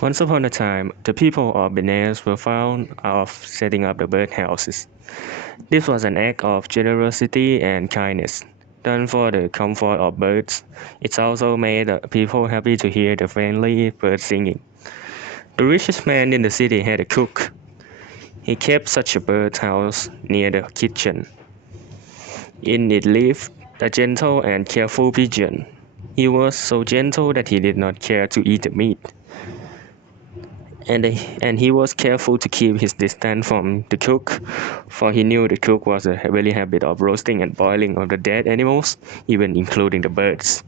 Once upon a time, the people of Benares were fond of setting up the birdhouses. This was an act of generosity and kindness, done for the comfort of birds. It also made the people happy to hear the friendly birds singing. The richest man in the city had a cook. He kept such a birdhouse near the kitchen. In it lived a gentle and careful pigeon. He was so gentle that he did not care to eat the meat, and he was careful to keep his distance from the cook, for he knew the cook was a very habit of roasting and boiling of the dead animals, even including the birds.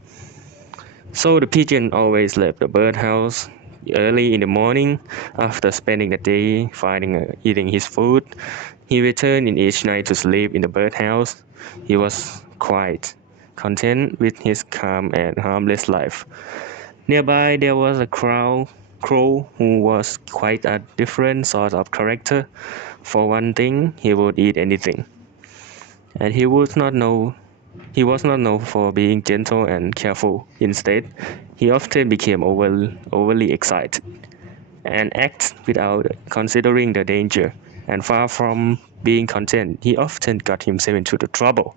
So the pigeon always left the birdhouse early in the morning. After spending the day eating his food, he returned in each night to sleep in the birdhouse. He was quite content with his calm and harmless life. Nearby there was a crow who was quite a different sort of character. For one thing, he would eat anything, and he was not known for being gentle and careful. Instead, he often became overly excited and acted without considering the danger. And far from being content, he often got himself into the trouble.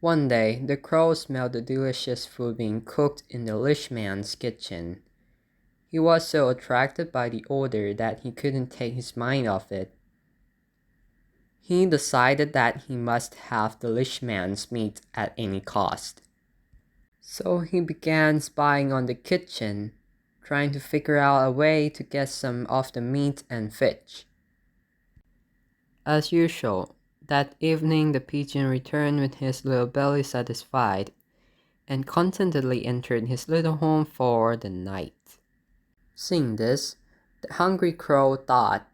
One day, the crow smelled the delicious food being cooked in the rich man's kitchen. He was so attracted by the odor that he couldn't take his mind off it. He decided that he must have the rich man's meat at any cost. So he began spying on the kitchen, trying to figure out a way to get some of the meat and fish. As usual, that evening the pigeon returned with his little belly satisfied, and contentedly entered his little home for the night. Seeing this, the hungry crow thought,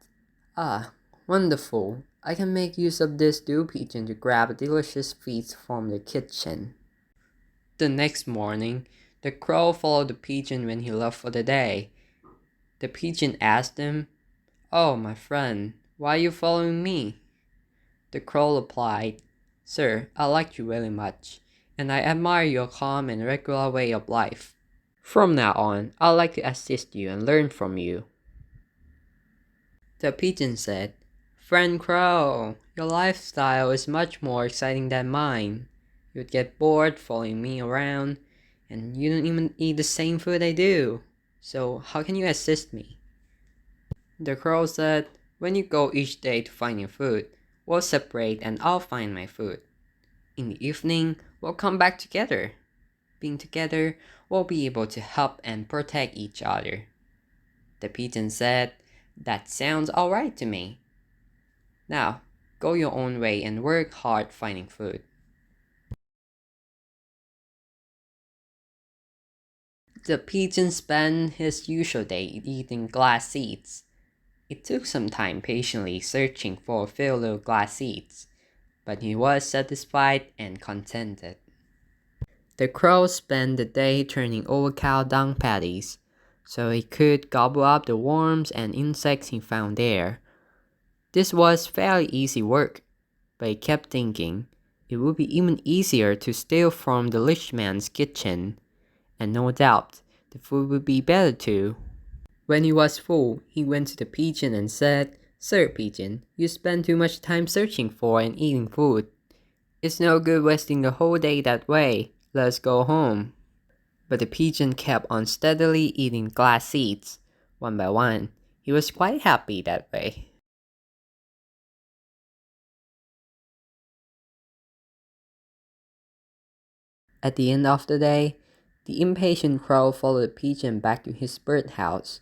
"Ah, wonderful! I can make use of this dew pigeon to grab a delicious feast from the kitchen." The next morning, the crow followed the pigeon when he left for the day. The pigeon asked him, "Oh, my friend, why are you following me?" The crow replied, "Sir, I like you very much, and I admire your calm and regular way of life. From now on, I'd like to assist you and learn from you." The pigeon said, "Friend Crow, your lifestyle is much more exciting than mine. You'd get bored following me around, and you don't even eat the same food I do. So how can you assist me?" The crow said, "When you go each day to find your food, we'll separate and I'll find my food. In the evening, we'll come back together. Being together, we'll be able to help and protect each other." The pigeon said, "That sounds alright to me. Now, go your own way and work hard finding food." The pigeon spent his usual day eating glass seeds. It took some time patiently searching for a few little glass seeds, but he was satisfied and contented. The crow spent the day turning over cow dung patties, so he could gobble up the worms and insects he found there. This was fairly easy work, but he kept thinking it would be even easier to steal from the rich man's kitchen, and no doubt the food would be better too. When he was full, he went to the pigeon and said, "Sir Pigeon, you spend too much time searching for and eating food. It's no good wasting the whole day that way. Let's go home." But the pigeon kept on steadily eating glass seeds, one by one. He was quite happy that way. At the end of the day, the impatient crow followed the pigeon back to his birdhouse.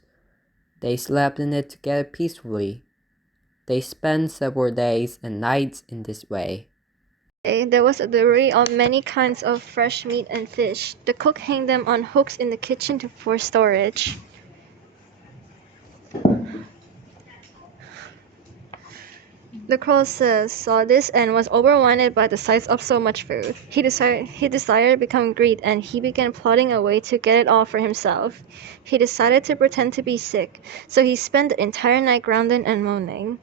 They slept in it together peacefully. They spent several days and nights in this way. There was a delivery of many kinds of fresh meat and fish. The cook hanged them on hooks in the kitchen for storage. The crow saw this and was overwhelmed by the sight of so much food. He desired to become great, and he began plotting a way to get it all for himself. He decided to pretend to be sick, so he spent the entire night grounding and moaning.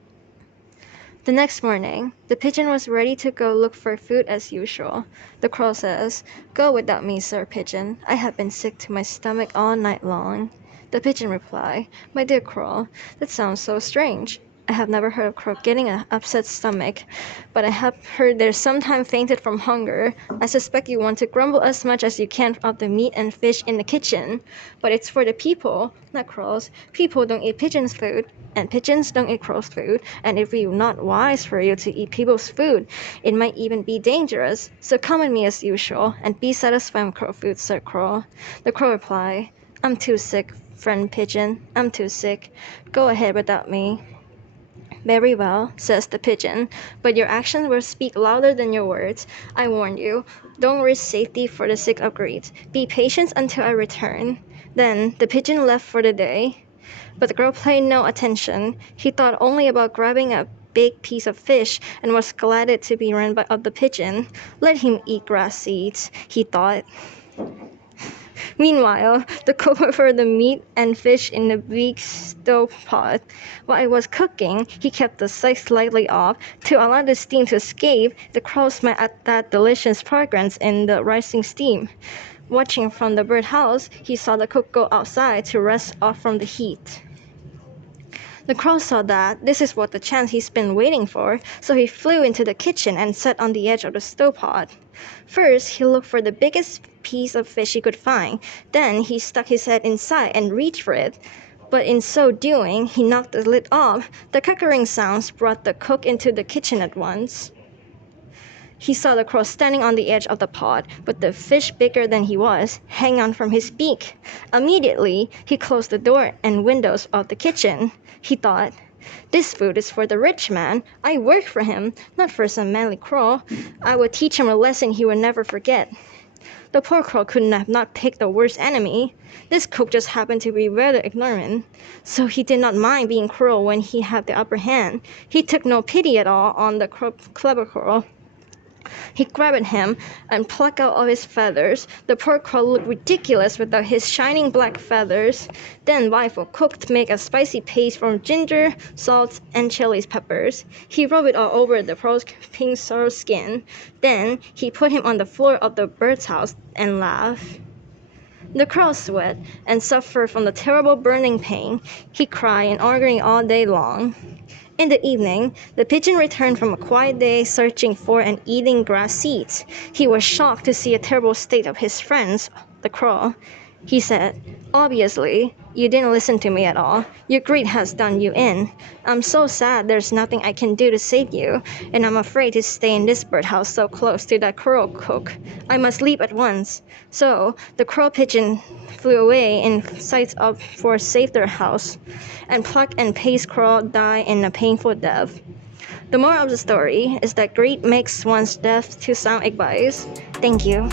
The next morning, the pigeon was ready to go look for food as usual. The crow says, "Go without me, Sir Pigeon. I have been sick to my stomach all night long." The pigeon replied, "My dear crow, that sounds so strange. I have never heard of crow getting an upset stomach, but I have heard they sometimes fainted from hunger. I suspect you want to grumble as much as you can of the meat and fish in the kitchen, but it's for the people, not crows. People don't eat pigeons' food, and pigeons don't eat crows' food, and it will not wise for you to eat people's food. It might even be dangerous. So come with me as usual, and be satisfied with crow food," said Crow. The crow replied, "I'm too sick, friend pigeon. I'm too sick. Go ahead without me." "Very well," says the pigeon, "but your actions will speak louder than your words. I warn you, don't risk safety for the sake of greed. Be patient until I return." Then the pigeon left for the day. But the girl paid no attention. He thought only about grabbing a big piece of fish and was glad to be run by of the pigeon. "Let him eat grass seeds," he thought. Meanwhile, the cook prepared the meat and fish in the big stove pot. While it was cooking, he kept the sides slightly off to allow the steam to escape. The crow smelled at that delicious fragrance in the rising steam. Watching from the birdhouse, he saw the cook go outside to rest off from the heat. The crow saw that this is what the chance he's been waiting for, so he flew into the kitchen and sat on the edge of the stove pot. First, he looked for the biggest piece of fish he could find. Then he stuck his head inside and reached for it. But in so doing, he knocked the lid off. The crackling sounds brought the cook into the kitchen at once. He saw the crow standing on the edge of the pot, with the fish bigger than he was, hanging on from his beak. Immediately, he closed the door and windows of the kitchen. He thought, "This food is for the rich man. I work for him, not for some manly crow. I will teach him a lesson he will never forget." The poor crow could not pick the worst enemy. This cook just happened to be rather ignorant, so he did not mind being cruel when he had the upper hand. He took no pity at all on the clever crow. He grabbed him and plucked out all his feathers. The poor crow looked ridiculous without his shining black feathers. Then wife cooked make a spicy paste from ginger, salt, and chili peppers. He rubbed it all over the crow's pink sore skin. Then he put him on the floor of the bird's house and laughed. The crow sweat and suffered from the terrible burning pain. He cried and argued all day long. In the evening, the pigeon returned from a quiet day searching for and eating grass seeds. He was shocked to see a terrible state of his friends, the crow. He said, "Obviously, you didn't listen to me at all. Your greed has done you in. I'm so sad there's nothing I can do to save you, and I'm afraid to stay in this birdhouse so close to that crow cook. I must leave at once." So the crow pigeon flew away in sight of for a safer house, and Pluck and Pace Crow died in a painful death. The moral of the story is that greed makes one's death to sound advice. Thank you.